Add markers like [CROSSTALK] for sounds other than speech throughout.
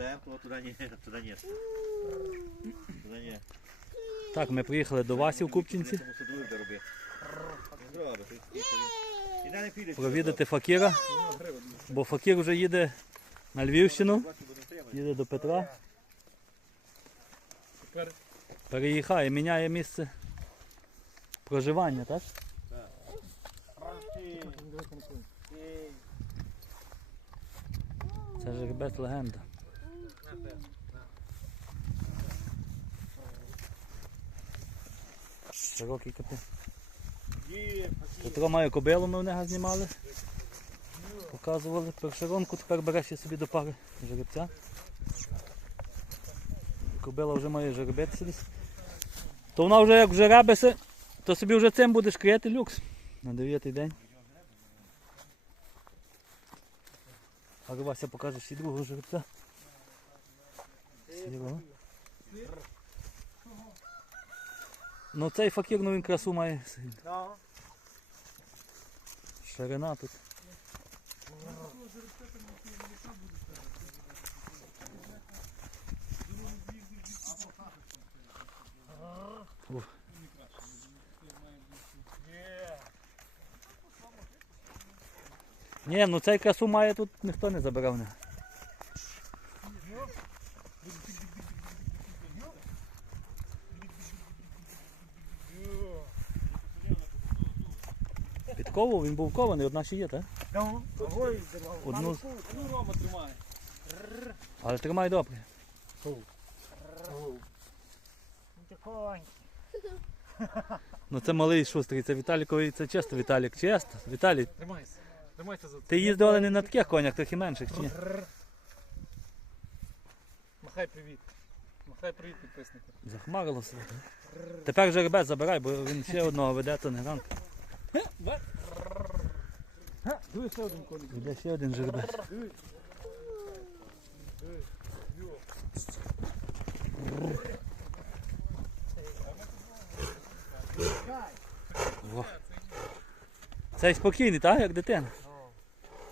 Темпо, туди ні, [LAUGHS] туди ні. Туди ні. Так, ми приїхали до Васі в Купчинці провідати Факіра, бо Факір вже їде на Львівщину, їде до Петра. Переїхає, міняє місце проживання, так? Це жеребець легенда. Широкий капець. Петро має кобилу, ми в нього знімали. Показували першеронку, тепер бере ще собі до пари жеребця. Кобила вже має жеребець десь. То вона вже як жеребеся, то собі вже цим будеш крити люкс на дев'ятий день. А Вася покаже ще другого жеребця. Сірого. Ну цей факір, ну він красу має. Ширина тут. Ні, ну цей красу має тут ніхто не забирав. Не. Підковував, він був кований, одна ще є, так? Одну. ну Рома тримає. Але тримай добре. Ну це малий шустрий, це Віталіковий, це чисто Віталік, чисто. Віталій, Тримайся. Тримайся за ти їздив, але не на таких конях, трохи менших, чи ні? Махай привіт. Махай привіт підписнику. Захмарило себе. Тепер жеребець забирай, бо він ще одного веде, то не ранка. Диви ще один коник. Веде ще один жеребець. Цей спокійний, так? Як дитина.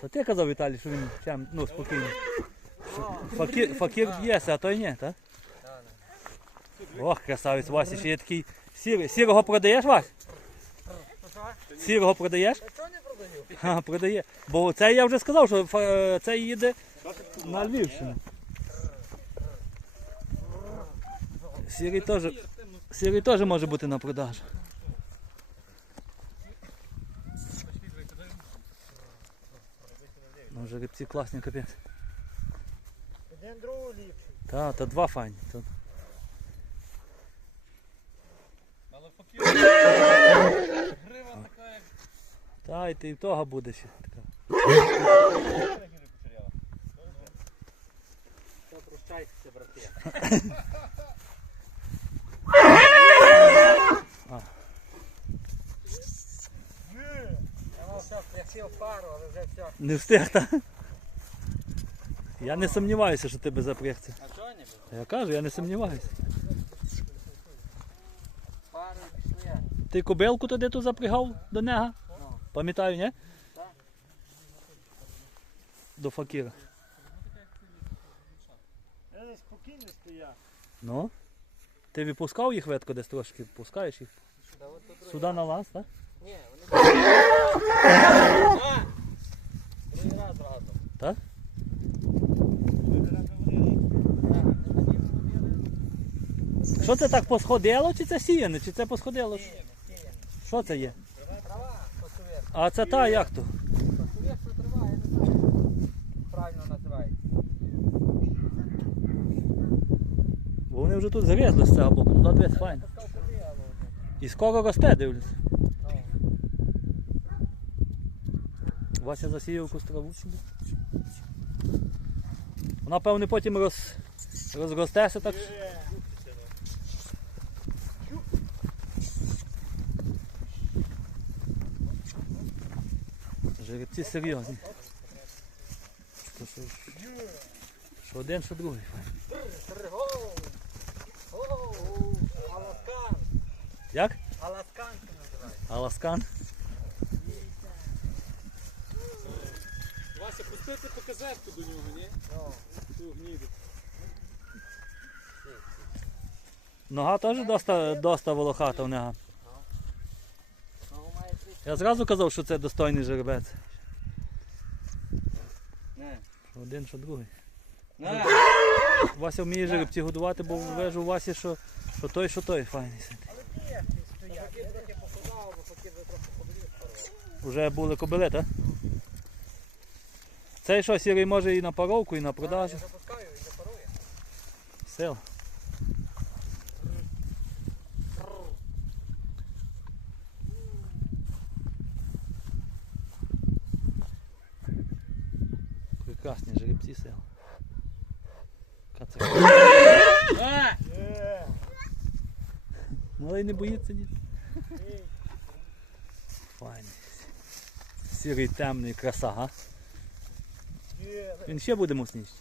Та ти казав Віталій, що він чим, ну, спокійний. Факір, факір б'ється, а той ні, так? Ох, красавець Вася, ще є такий сірий. Сірого продаєш, Вась? Сірого продаєш? Ха, продає. Бо це я вже сказав, що фа- це їде на Львівщину. Сірий теж, сірий теж може бути на продажу. Ну, жеребці класні капець. Один другий ліпший. Та, та два файні. Та. Але факір. Грива така, як Та, і ти і того буде ще така. Прощайтеся, брати. Пару, але вже все. Не встиг, та? Я не сумніваюся, що тебе запрягся. А що не було? Я кажу, я не сумніваюся. Пару пішли. Ти кобилку туди ту запрягав до нього? Пам'ятаю, ні? Так. До факіра. Я спокійно стояв. Ну? Ти відпускав їх ветко десь трошки, пускаєш їх? Сюди на лаз, так? Ні, вони А! Другий раз разом. Так? Що це так посходило, чи це сіяне, чи це посходило? Що це є? А це та як то? Що трава, я не знаю. як Правильно називається. Бо вони вже тут зарізли з цього боку, туди дивись, файно. І скоро росте, дивлюсь. Ну. Вася засіяв якусь траву собі. Вона, певне, потім роз... розростеся так. хлопці серйозні. Що, що, що один, що другий. Аласкан. Як? Аласкан це називається. Аласкан. Вася, пустити показетку до нього, ні? Ту гніду. Нога теж доста волохата в нього. Я зразу казав, що це достойний жеребець. Один, що другий. Вася вміє жеребці годувати, бо ввежу Васі, що, що той, що той файний. сидить. Уже були кобили, так? Цей що, сірий може і на паровку, і на продажу. Запускаю, і не парує. Сил. Жеребці сил. Кацак. Малий не боїться ні. Файний. Сірий темний краса, га? Він ще буде мощніший.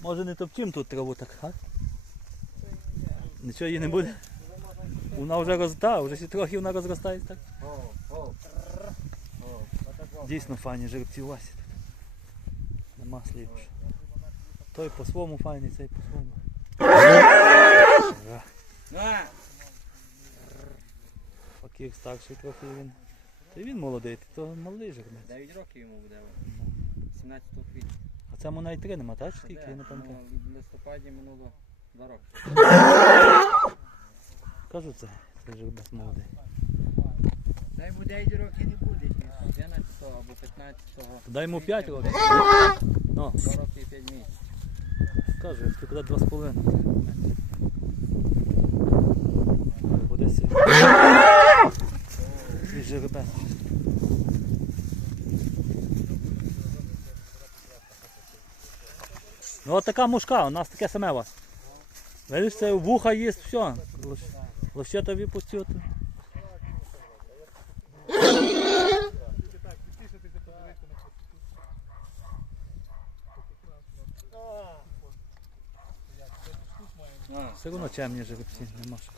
Може не топчим тут траву так, га? Нічого їй не буде. Вона вже розта, вже ще трохи вона розростається так. Дійсно файні жеребці у Васі тут. Нема слів. Той по-своєму файний, цей по-своєму. На. Факір старший трохи він. Та він молодий, то молодий жеребець. 9 років йому буде. 17 квітня. А це йому навіть три нема, так? Скільки я не пам'ятаю. Ну, В листопаді минуло 2 роки. Кажу це, це жеребець молодий. Дай йому 9 років не буде. 11 або 15 Дай йому 5 років. Ну, 2 роки і 5 місяців. кажу, якщо куди 2,5. Буде сі. Свій. Ну от така мушка, у нас таке саме у вас. Видиш, це вуха їсть, все. Лише тобі пустити. На. Все одно чемні жеребці, нема що.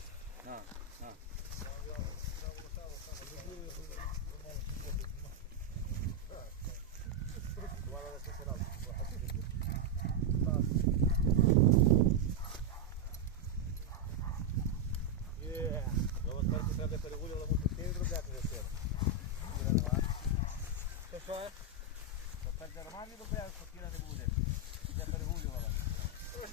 Що що? Так нормально добре, спокійно не буде. Де перегулювала. Ну, плата буде. Господиня,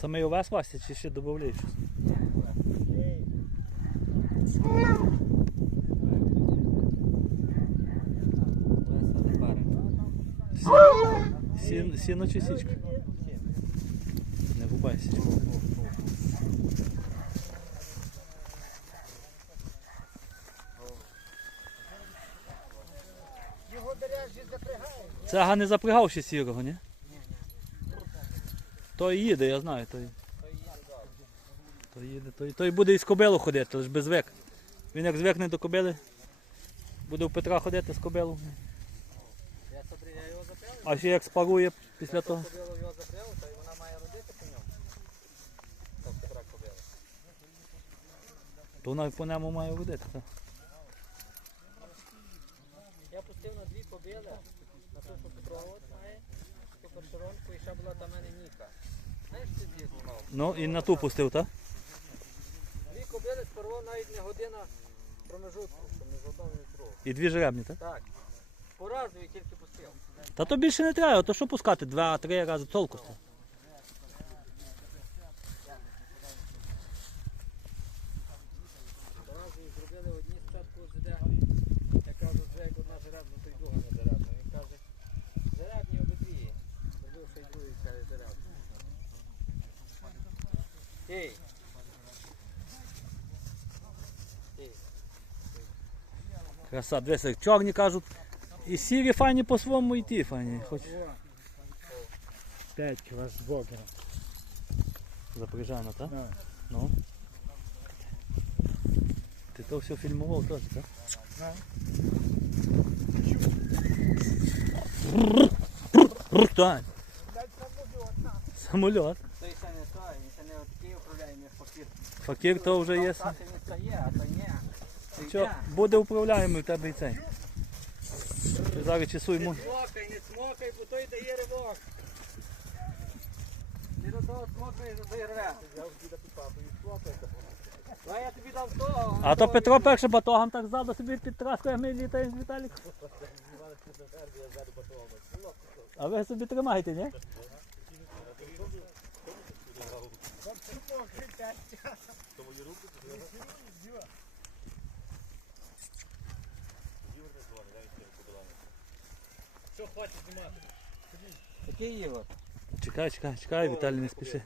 Саме овес Вася чи ще додаєш щось? Сіно чи січка? Його. Цега не запрягав ще сірого, ні? Той їде, я знаю, той. Той їде, той, той буде із кобилу ходити, лише без век. Він як звикне до кобили, буде у Петра ходити з кобилу. Я його запрягаю. А ще як спарує після того. Кобилу його запрягав, то й вона має родити по ньому. Так, Петра кобила. То вона по ньому має водити. Так. Я пустив на дві кобили, на ту, що Петровод має, ту першоронку, і ще була там мене Ніка. Знаєш, ти дві знімав? Ну і на ту пустив, так? Дві кобили сперво навіть не година промежутку, що між одною і другою. І дві жеребні, так? Так. По разу і тільки пустив. Та то більше не треба, то що пускати? Два-три рази толку. з того. По разу і зробили одні спочатку ЗД. Я кажу, вже як одна жеребна, то й друга не жеребна. Він каже, жеребні обидві. Зробив ще й Ей! Краса, дивися, чорні кажуть. І сірі файні по-своєму і ті файні. Хоч П'ять кілаш бокера. запряжано, так? Ну. Ти то все фільмував теж, так? Так. Самольот. Той ще не він ще не відкрив. Факір то вже є. Стати не стає, а то ні. Це Що, йде. буде управляємий в тебе і цей. Ти зараз часуємо. Не смокай, не смокай, бо той дає ривок. Ти до того смокаєш, до той рве. Я вже діда піпапою смокай. А я тобі дав того. А то Петро перше батогом так ззаду собі підтраскує, ми літаємо з Віталіком. А ви собі тримаєте, ні? Все, хватить знімати. Який Ігор? Чекай, чекай, чекай, Віталій, не спіши.